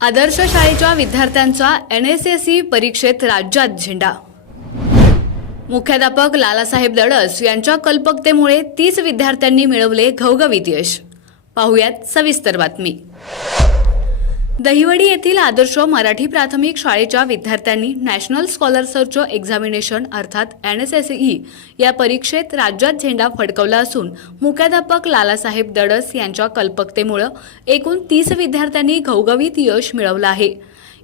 आदर्श शाळेच्या विद्यार्थ्यांचा N S S E परीक्षेत राज्यात झेंडा. मुख्याध्यापक लालासाहेब दडस यांच्या कल्पकतेमुळे तीस विद्यार्थ्यांनी मिळवले घवघवीत यश. पाहुयात सविस्तर बातमी. दहिवडी येथील आदर्श मराठी प्राथमिक शाळेच्या विद्यार्थ्यांनी नॅशनल स्कॉलर सर्च एक्झामिनेशन अर्थात एन एस एस ई या परीक्षेत राज्यात झेंडा फडकवला असून मुख्याध्यापक लालासाहेब दडस यांच्या कल्पकतेमुळं एकूण तीस विद्यार्थ्यांनी घवघवीत यश मिळवलं आहे.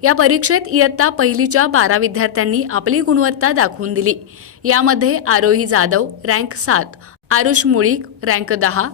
या परीक्षेत इयत्ता पहिलीच्या बारा विद्यार्थ्यांनी आपली गुणवत्ता दाखवून दिली. यामध्ये आरोही जाधव रँक सात आरुष मुळीक रँक दहा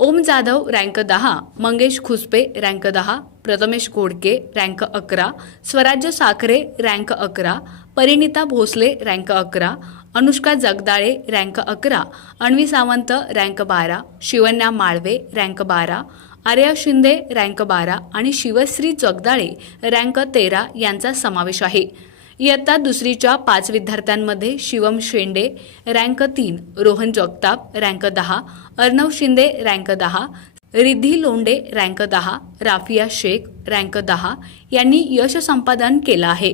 ओम जाधव रँक दहा. मंगेश खुसपे रँक दहा. प्रथमेश घोडके रँक अकरा. स्वराज्य साखरे रँक अकरा. परिणिता भोसले रँक अकरा. अनुष्का जगदाळे रँक अकरा. अण्वी सावंत रँक बारा. शिवन्या माळवे रँक बारा. आर्या शिंदे रँक बारा. आणि शिवश्री जगदाळे रँक तेरा यांचा समावेश आहे. इयत्ता दुसरीच्या पाच विद्यार्थ्यांमध्ये शिवम शेंडे रँक तीन रोहन जगताप रँक दहा अर्णव शिंदे रँक दहा रिद्धी लोंडे रँक दहा राफिया शेख रँक दहा यांनी यश संपादन केलं आहे.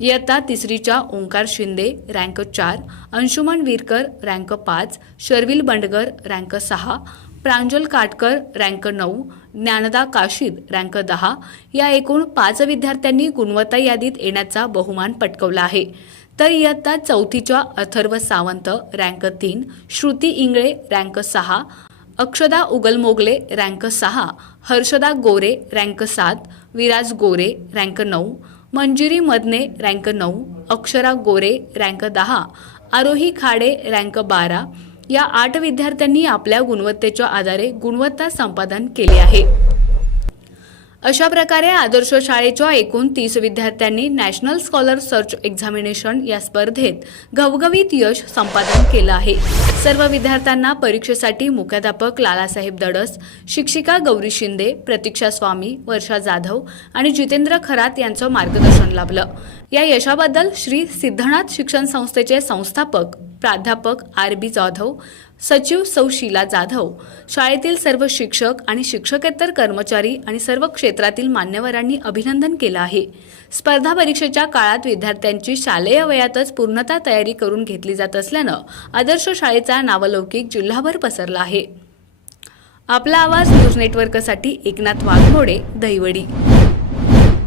इयत्ता तिसरीच्या ओंकार शिंदे रँक चार अंशुमन विरकर रँक पाच शर्विल बंडगर रँक सहा प्रांजल काटकर रँक नऊ ज्ञानदा काशीद रँक दहा या एकूण पाच विद्यार्थ्यांनी गुणवत्ता यादीत येण्याचा बहुमान पटकवला आहे. तर इयत्ता चौथीच्या अथर्व सावंत रँक तीन श्रुती इंगळे रँक सहा अक्षदा उगलमोगले रँक सहा हर्षदा गोरे रँक सात विराज गोरे रँक नऊ मंजिरी मदने रँक नऊ अक्षरा गोरे रँक दहा आरोही खाडे रँक बारा या आठ विद्यार्थ्यांनी आपल्या गुणवत्तेच्या आधारे गुणवत्ता संपादन केले आहे. अशा प्रकारे आदर्श शाळेच्या एकूण तीस विद्यार्थ्यांनी नॅशनल स्कॉलर सर्च एक्झामिनेशन या स्पर्धेत घवघवीत यश संपादन केलं आहे. सर्व विद्यार्थ्यांना परीक्षेसाठी मुख्याध्यापक लालासाहेब दडस शिक्षिका गौरी शिंदे प्रतीक्षा स्वामी वर्षा जाधव आणि जितेंद्र खरात यांचं मार्गदर्शन लाभलं. या यशाबद्दल श्री सिद्धनाथ शिक्षण संस्थेचे संस्थापक प्राध्यापक आर बी जाधव सचिव सौ शीला जाधव शाळेतील सर्व शिक्षक आणि शिक्षकेतर कर्मचारी आणि सर्व क्षेत्रातील मान्यवरांनी अभिनंदन केलं आहे. स्पर्धा परीक्षेच्या काळात विद्यार्थ्यांची शालेय वयातच पूर्णता तयारी करून घेतली जात असल्यानं आदर्श शाळेचा नावलौकिक जिल्हाभर पसरला आहे. आपला आवाज न्यूज नेटवर्कसाठी एकनाथ वाघमोडे दहिवडी.